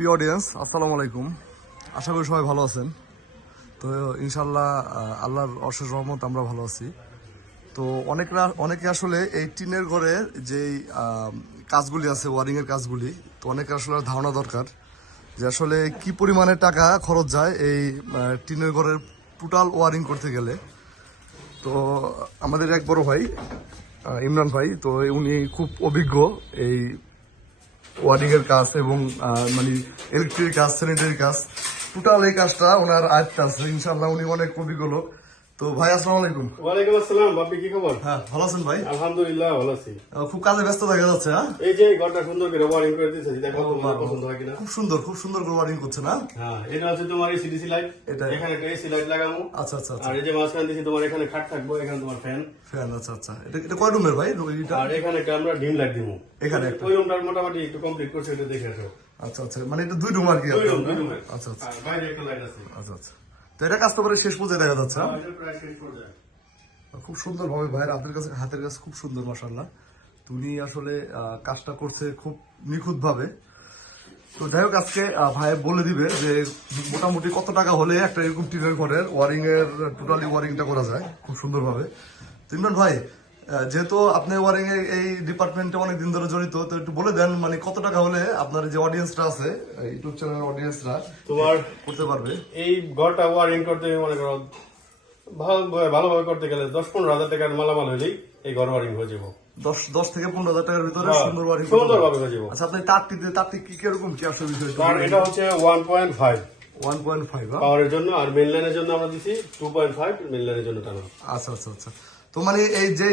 প্রিয় অডিয়েন্স, আসসালামু আলাইকুম। আশা করি সবাই ভালো আছেন। তো ইনশাল্লাহ আল্লাহর অশেষ রহমত আমরা ভালো আছি। তো অনেকে আসলে এই টিনের ঘরের যেই কাজগুলি আছে, ওয়ারিংয়ের কাজগুলি, তো অনেকে আসলে ধারণা দরকার যে আসলে কি পরিমাণে টাকা খরচ যায় এই টিনের ঘরের টোটাল ওয়ারিং করতে গেলে। তো আমাদের এক বড় ভাই ইমরান ভাই, তো উনি খুব অভিজ্ঞ এই ওয়ারিং এর কাজ এবং মানে ইলেকট্রিক কাজ, স্যানিটারি কাজ, টোটাল এই কাজটা ওনার আয়ত্তে আছে। ইনশাআল্লাহ উনি অনেক অভিজ্ঞ লোক। তো ভাই আসসালামু আলাইকুম। ওয়ালাইকুম আসসালাম। বাপি কি খবর? হ্যাঁ, ভালো আছেন ভাই? আলহামদুলিল্লাহ ভালো আছি। খুব কাজে ব্যস্ত দেখা যাচ্ছে। হ্যাঁ, এই যে ঘরটা সুন্দর করে ওয়ারিং করে দিয়েছে, দেখো তোমার পছন্দ হয় কিনা। খুব সুন্দর করে ওয়ারিং করছে না? হ্যাঁ, এটা হচ্ছে তোমার এসিডিসি লাইট, এখানে একটা এসি লাইট লাগাবো। আচ্ছা আচ্ছা আচ্ছা। আর এই যে মাঝখানে দিয়েছি তোমার এখানে খাট থাকবো, এখানে তোমার ফ্যান। আচ্ছা আচ্ছা। এটা কয় রুমের ভাই? আর এখানে একটা আমরা ডিম লাইট দিব। এখানে একটা ওই রুমটা মোটামুটি একটু কমপ্লিট করছে, এটা দেখে আসো। আচ্ছা আচ্ছা, মানে এটা দুই রুম আর কি? দুই রুম। আচ্ছা আচ্ছা আর বাইরে একটা লাইট আছে। আচ্ছা আচ্ছা। তো এটা কাজ তো করে শেষ পর্যায়ে দেখা যাচ্ছে। এটা প্রায় শেষ পর্যায়ে। খুব সুন্দর ভাবে ভাইয়ের হাতের কাছে খুব সুন্দর, মাশাআল্লাহ। উনি আসলে কাজটা করছে খুব নিখুঁত ভাবে। তো যাই হোক, আজকে ভাই বলে দিবে যে মোটামুটি কত টাকা হলে একটা এরকম টিনের ঘরের ওয়ারিং এর টোটালি ওয়ারিংটা করা যায় খুব সুন্দর ভাবে। তো ইমরান ভাই, যেহেতু আপনি ওয়ারিং এর এই ডিপার্টমেন্টে অনেকদিন ধরে জড়িত, তো একটু বলে দেন মানে কত টাকা হলে আপনার যে অডিয়েন্সটা আছে, ইউটিউব চ্যানেলের অডিয়েন্সরা তোমার করতে পারবে এই ঘরটা ওয়ারিং করতে। মনে করো ভালোভাবে করতে গেলে 10-15 হাজার টাকার মালামাল হলেই এই ঘর ওয়ারিং হয়ে যাবো। 10 থেকে 15 হাজার টাকার ভিতরে সুন্দর ওয়ারিং সুন্দরভাবে হয়ে যাবো। আচ্ছা, আপনি তারটি কি কিরকম কি আসলে বিষয়? এটা হচ্ছে 1.5 1.5 পাওয়ারের জন্য, আর মেইন লাইনের জন্য আমরা দিছি 2.5 মেইন লাইনের জন্য টানা। আচ্ছা আচ্ছা আচ্ছা। তো মানে এই যে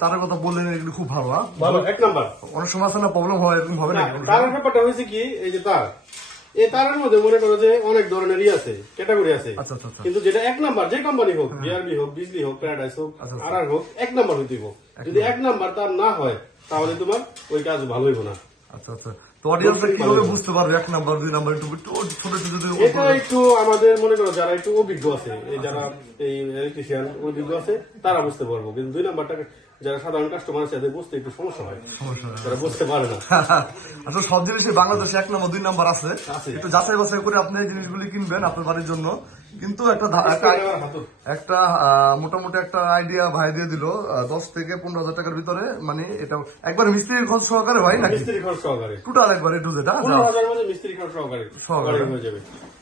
তারের কথা বললেন, এগুলো খুব ভালো। ভালো, এক নাম্বার। অনেক সময় আছে না প্রবলেম হয়, এরকম হবে না? তারের ব্যাপারটা হয়েছে কি, এই যে তার, এই তারের মধ্যে মনে করো যে অনেক ধরনেরই আছে, ক্যাটাগরি আছে। আচ্ছা আচ্ছা। কিন্তু যেটা এক নাম্বার, যে কোম্পানি হোক, বিআরবি হোক, বিজলি হোক, প্যারাডাইস হোক, আর হোক, এক নাম্বার হইতে দিব। যদি এক নাম্বার তার না হয়, তাহলে তোমার ওই কাজ ভালো হইব না। আচ্ছা আচ্ছা। তো অডিয়েন্সরা কিভাবে বুঝতে পারবে এক নাম্বার, দুই নাম্বার? একটু ছোট যদি এটা একটু আমাদের মনে করো যারা একটু অভিজ্ঞ আছে, এই যারা এই ইলেকট্রিশিয়ান অভিজ্ঞ আছে, তারা বুঝতে পারবো। কিন্তু দুই নাম্বারটা যারা সাধারণ কাস্টমার আছে, তাদের বুঝতে একটু সমস্যা হয়, তারা বুঝতে পারে না। আসলে সব জিনিসই বাংলাদেশে এক নাম্বার, দুই নাম্বার আছে। একটু যাচাই বাছাই করে আপনি এই জিনিসগুলি কিনবেন আপনার বাড়ির জন্য। কিন্তু একটা মোটামুটি একটা আইডিয়া ভাই দিয়ে দিল 10 থেকে 15 হাজার টাকার ভিতরে, মানে এটা একবার মিস্ত্রি খরচ সহকারে ভাই নাকি? মিস্ত্রি খরচ সহকারে টোটাল একবার একটু যেটা 15,000 মধ্যে মিস্ত্রি খরচ সহকারে হয়ে যাবে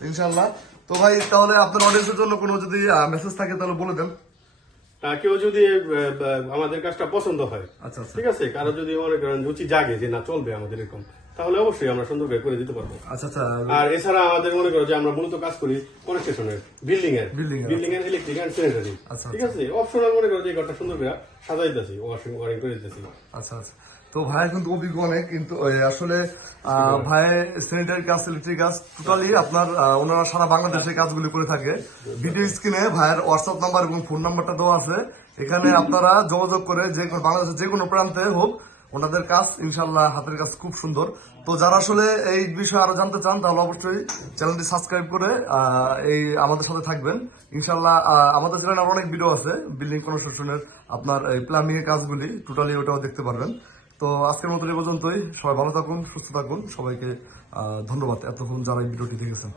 ইনশাআল্লাহ। তো ভাই, তাহলে আপনার অডিয়েন্সের জন্য কোনো যদি মেসেজ থাকে তাহলে বলে দেন। কেউ যদি আমাদের কাজটা পছন্দ হয়, আচ্ছা আচ্ছা, ঠিক আছে, কারো যদি মনে করেন রুচি জাগে যে না চলবে আমাদের এরকম, তাহলে অবশ্যই আমরা সুন্দর করে দিতে পারবো। আচ্ছা আচ্ছা। আর এছাড়া আমাদের মনে করো যে আমরা মূলত কাজ করি কনস্ট্রাকশনের, বিল্ডিং এর ইলেকট্রিক এন্ড স্যানিটারি, ঠিক আছে। অপশনাল মনে করো যে ঘরটা সুন্দর করে সাজাই দিতেছি, ওয়ারিং করে দিতেছি। আচ্ছা আচ্ছা। তো ভাই কিন্তু অভিজ্ঞ অনেক, কিন্তু আসলে ভাই স্যানিটারি কাজ, ইলেকট্রিক কাজ টোটালি আপনার ওনারা সারা বাংলাদেশে কাজগুলি করে থাকে। ভিডিও স্ক্রিনে ভাইয়ের হোয়াটসঅ্যাপ নাম্বার এবং ফোন নাম্বারটা দেওয়া আছে, এখানে আপনারা যোগাযোগ করে যে বাংলাদেশের যে কোনো প্রান্তে হোক, ওনাদের কাজ ইনশাল্লাহ হাতের কাজ খুব সুন্দর। তো যারা আসলে এই বিষয়ে আরো জানতে চান, তাহলে অবশ্যই চ্যানেলটি সাবস্ক্রাইব করে এই আমাদের সাথে থাকবেন ইনশাল্লাহ। আমাদের চ্যানেলে অনেক ভিডিও আছে বিল্ডিং কনস্ট্রাকশনের, আপনার এই প্লাম্বিং এর কাজগুলি টোটালি ওটাও দেখতে পারবেন। তো আজকের মতো এই পর্যন্তই। সবাই ভালো থাকুন, সুস্থ থাকুন। সবাইকে ধন্যবাদ এতক্ষণ যারা এই ভিডিওটি দেখেছেন।